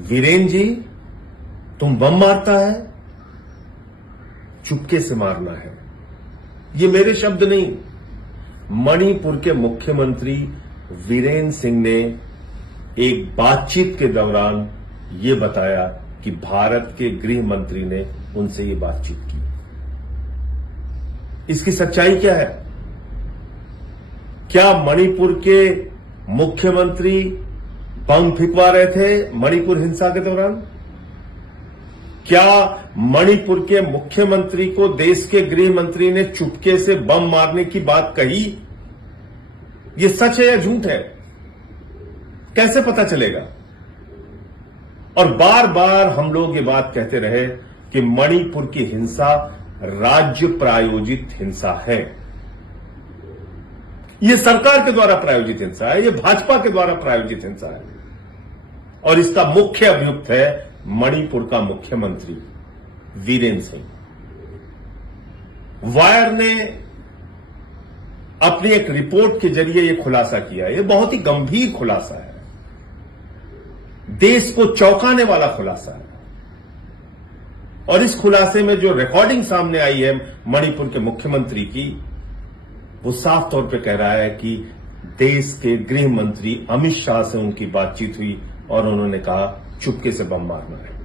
वीरेन जी, तुम बम मारता है, चुपके से मारना है। ये मेरे शब्द नहीं, मणिपुर के मुख्यमंत्री वीरेन सिंह ने एक बातचीत के दौरान ये बताया कि भारत के गृह मंत्री ने उनसे ये बातचीत की। इसकी सच्चाई क्या है? क्या मणिपुर के मुख्यमंत्री बम फेंकवा रहे थे मणिपुर हिंसा के दौरान? क्या मणिपुर के मुख्यमंत्री को देश के गृह मंत्री ने चुपके से बम मारने की बात कही? ये सच है या झूठ है? कैसे पता चलेगा? और बार बार हम लोग ये बात कहते रहे कि मणिपुर की हिंसा राज्य प्रायोजित हिंसा है। ये सरकार के द्वारा प्रायोजित हिंसा है, ये भाजपा के द्वारा प्रायोजित हिंसा है, और इसका मुख्य अभियुक्त है मणिपुर का मुख्यमंत्री वीरेन सिंह। वायर ने अपनी एक रिपोर्ट के जरिए यह खुलासा किया। यह बहुत ही गंभीर खुलासा है, देश को चौंकाने वाला खुलासा है। और इस खुलासे में जो रिकॉर्डिंग सामने आई है मणिपुर के मुख्यमंत्री की, वो साफ तौर पे कह रहा है कि देश के गृह मंत्री अमित शाह से उनकी बातचीत हुई और उन्होंने कहा चुपके से बम मारना है।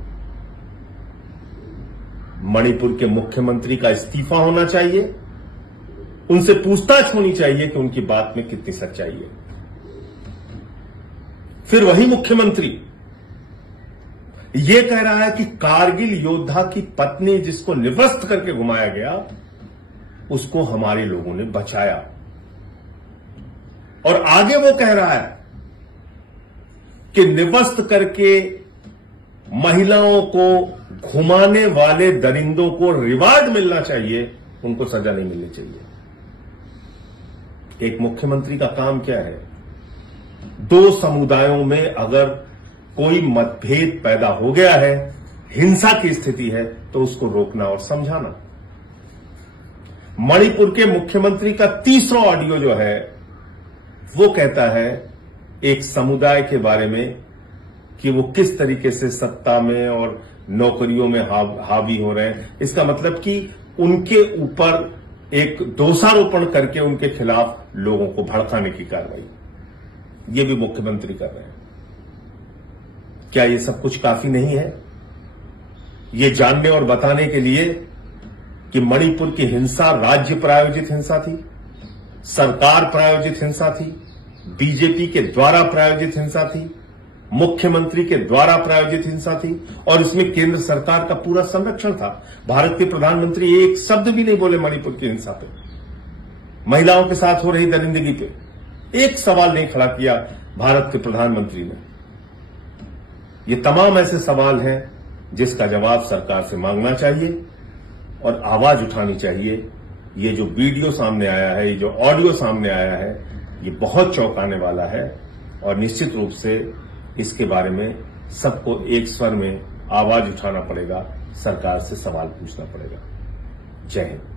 मणिपुर के मुख्यमंत्री का इस्तीफा होना चाहिए, उनसे पूछताछ होनी चाहिए कि उनकी बात में कितनी सच्चाई है। फिर वही मुख्यमंत्री ये कह रहा है कि कारगिल योद्धा की पत्नी जिसको निवस्त करके घुमाया गया, उसको हमारे लोगों ने बचाया। और आगे वो कह रहा है कि निवस्त करके महिलाओं को घुमाने वाले दरिंदों को रिवार्ड मिलना चाहिए, उनको सजा नहीं मिलनी चाहिए। एक मुख्यमंत्री का काम क्या है? दो समुदायों में अगर कोई मतभेद पैदा हो गया है, हिंसा की स्थिति है, तो उसको रोकना और समझाना। मणिपुर के मुख्यमंत्री का तीसरा ऑडियो जो है वो कहता है एक समुदाय के बारे में कि वो किस तरीके से सत्ता में और नौकरियों में हावी हो रहे हैं। इसका मतलब कि उनके ऊपर एक दोषारोपण करके उनके खिलाफ लोगों को भड़काने की कार्रवाई, ये भी मुख्यमंत्री कर रहे हैं। क्या ये सब कुछ काफी नहीं है? ये जानने और बताने के लिए कि मणिपुर की हिंसा राज्य प्रायोजित हिंसा थी, सरकार प्रायोजित हिंसा थी, बीजेपी के द्वारा प्रायोजित हिंसा थी, मुख्यमंत्री के द्वारा प्रायोजित हिंसा थी, और इसमें केंद्र सरकार का पूरा संरक्षण था। भारत के प्रधानमंत्री एक शब्द भी नहीं बोले मणिपुर की हिंसा पे, महिलाओं के साथ हो रही दरिंदगी पे एक सवाल नहीं खड़ा किया भारत के प्रधानमंत्री ने। ये तमाम ऐसे सवाल हैं जिसका जवाब सरकार से मांगना चाहिए और आवाज उठानी चाहिए। ये जो वीडियो सामने आया है, ये जो ऑडियो सामने आया है, ये बहुत चौंकाने वाला है, और निश्चित रूप से इसके बारे में सबको एक स्वर में आवाज उठाना पड़ेगा, सरकार से सवाल पूछना पड़ेगा। जय हिंद।